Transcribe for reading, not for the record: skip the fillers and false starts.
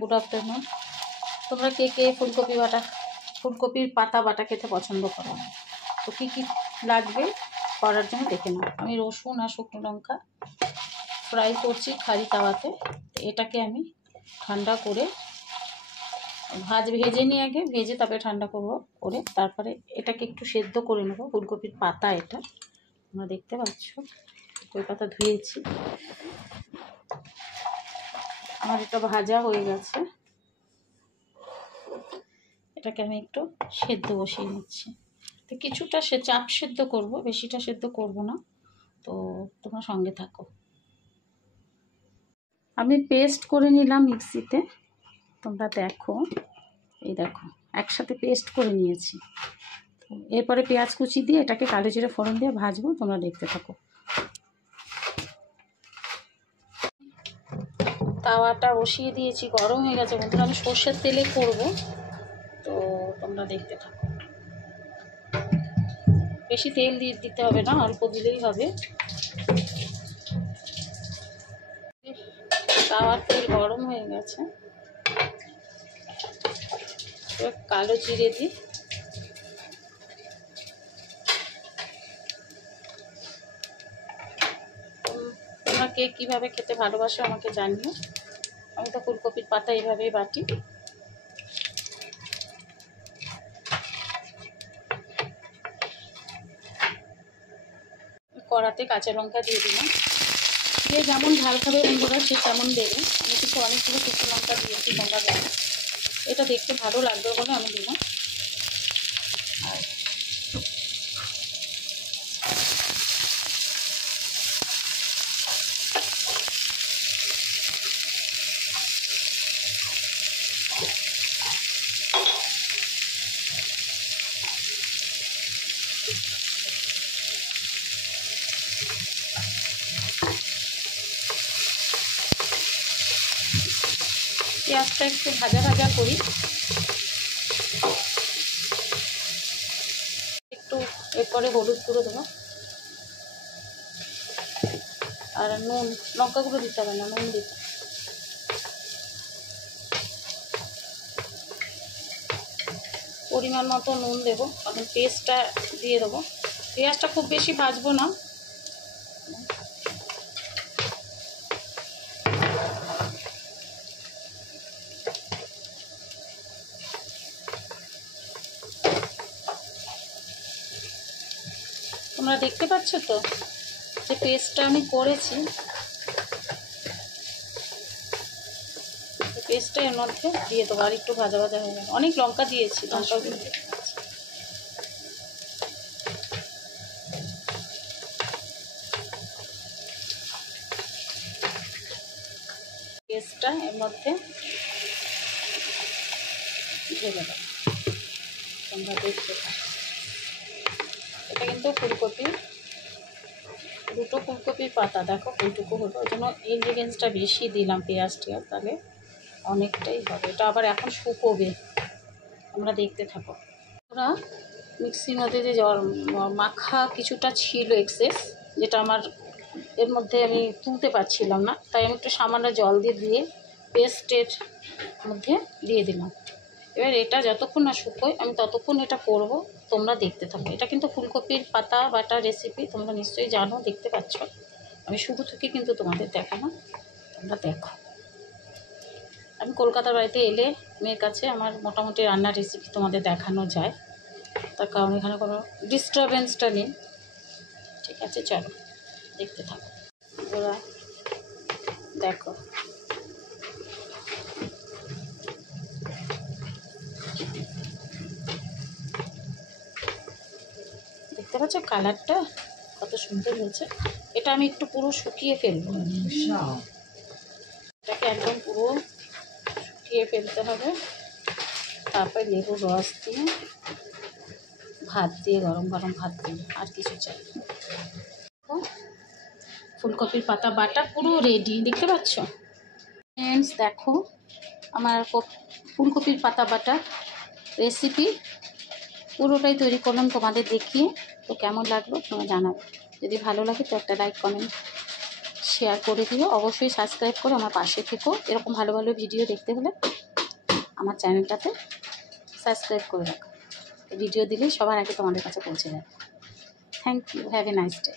Good afternoon. তোমরা কে কে ফুলকপির পাতা বাটা খেতে পছন্দ করো? তো কী কী লাগবে করার জন্য দেখে নাও। আমি রসুন আর শুকনো লঙ্কা ফ্রাই করছি খালি তাওয়াতে। এটাকে আমি ঠান্ডা করে ভেজে নিয়ে আগে ভেজে তারপরে ঠান্ডা করে তারপরে এটাকে একটু সেদ্ধ করে নেবো। ফুলকপির পাতা এটা তোমরা দেখতে পাচ্ছ, ফুলকপির পাতা ধুয়েছি। আমার এটা ভাজা হয়ে গেছে, এটাকে আমি একটু সেদ্ধ বসিয়ে নিচ্ছি। তো কিছুটা চাপ সেদ্ধ করব, বেশিটা সেদ্ধ করব না, তো তোমরা সঙ্গে থাকো। আমি পেস্ট করে নিলাম মিক্সিতে, তোমরা দেখো, এই দেখো একসাথে পেস্ট করে নিয়েছি। এরপরে পেঁয়াজ কুচি দিয়ে এটাকে কালো জিরে ফোড়ন দিয়ে ভাজবো, তোমরা দেখতে থাকো। তাওয়াটা বসিয়ে দিয়েছি, গরম হয়ে গেছে বন্ধুরা। আমি সর্ষের তেলে করব, তো তোমরা দেখতে থাকো। বেশি তেল দিতে হবে না, অল্প দিলেই হবে। তাওয়ার তেল গরম হয়ে গেছে, কালো জিরে দিই। তোমরা কে কীভাবে খেতে ভালোবাসো আমাকে জানিও। আমি তো ফুলকপির পাতা এইভাবেই বাটি। কড়াতে কাঁচা লঙ্কা দিয়ে দিলাম। যে যেমন ঝাল খাবে বন্ধুরা সে তেমন দেবে। আমি কিন্তু অনেকগুলো শুকনো লঙ্কা দিয়েছি, তোমরা জানো। এটা দেখতে ভালো লাগবে বলে আমি দিলাম। আর পেঁয়াজটা একটু ভাজা ভাজা করি। একটু এরপরে হলুদ গুঁড়ো দেবো, আর নুন, লঙ্কা গুঁড়ো দিতে হবে না, নুন দিতে। পরিমাণ মতো নুন দেবো, এখন পেস্টটা দিয়ে দেবো। পেঁয়াজটা খুব বেশি ভাজবো না, তোমরা দেখতে পাচ্ছ তো যে পেস্টটা আমি করেছি। পেস্টটা এর মধ্যে দিয়ে দেবো, আর একটু ভাজা ভাজা হয়ে যাবে। অনেক লঙ্কা দিয়েছি, লঙ্কা পেস্টটা এর মধ্যে ঢেলে দেবো, তোমরা দেখতে পাচ্ছ। এটা কিন্তু দুটো ফুলকপির পাতা, দেখো ফুলটুকু হলো, ওই জন্য ইনগ্রিডিয়েন্টসটা বেশি দিলাম পেঁয়াজটা, তাহলে অনেকটাই হবে। এটা আবার এখন শুকোবে, তোমরা দেখতে থাকো। ওরা মিক্সির মধ্যে যে মাখা কিছুটা ছিল এক্সেস, যেটা আমার এর মধ্যে আমি তুলতে পারছিলাম না, তাই আমি একটু সামান্য জল দিয়ে পেস্টের মধ্যে দিয়ে দিলাম। এবার এটা যতক্ষণ না শুকোয় আমি ততক্ষণ এটা করব, তোমরা দেখতে থাকো। এটা কিন্তু ফুলকপির পাতা বাটা রেসিপি, তোমরা নিশ্চয়ই জানো, দেখতে পাচ্ছ। আমি শুরু থেকে কিন্তু তোমাদের দেখানো, তোমরা দেখো। আমি কলকাতার বাড়িতে এলে মেয়ের কাছে আমার মোটামুটি রান্নার রেসিপি তোমাদের দেখানো যায়, তার কারণ এখানে কোনো ডিস্টারবেন্সটা নেই। ঠিক আছে, চলো দেখতে থাকো। ওরা দেখো, দেখতে পাচ্ছ কালারটা কত সুন্দর হয়েছে। এটা আমি একটু পুরো শুকিয়ে ফেলবো, এটাকে একদম পুরো শুকিয়ে ফেলতে হবে। তারপরে লেবুর রস দিয়ে ভাত দিয়ে, গরম গরম ভাত দিয়ে, আর কিছু চাই। ফুলকপির পাতা বাটা পুরো রেডি, দেখতে পাচ্ছ ফ্রেন্ডস। দেখো আমার ফুলকপির পাতা বাটা রেসিপি পুরোটাই তৈরি করলাম তোমাদের দেখিয়ে। তো কেমন লাগলো তোমরা জানাবে, যদি ভালো লাগে তো একটা লাইক কমেন্ট শেয়ার করে দিও, অবশ্যই সাবস্ক্রাইব করে আমার পাশে থেকো। এরকম ভালো ভালো ভিডিও দেখতে হলে আমার চ্যানেলটাতে সাবস্ক্রাইব করে রাখো। ভিডিও দিলেই সবার আগে তোমাদের কাছে পৌঁছে যাবে। Thank you, have a nice day.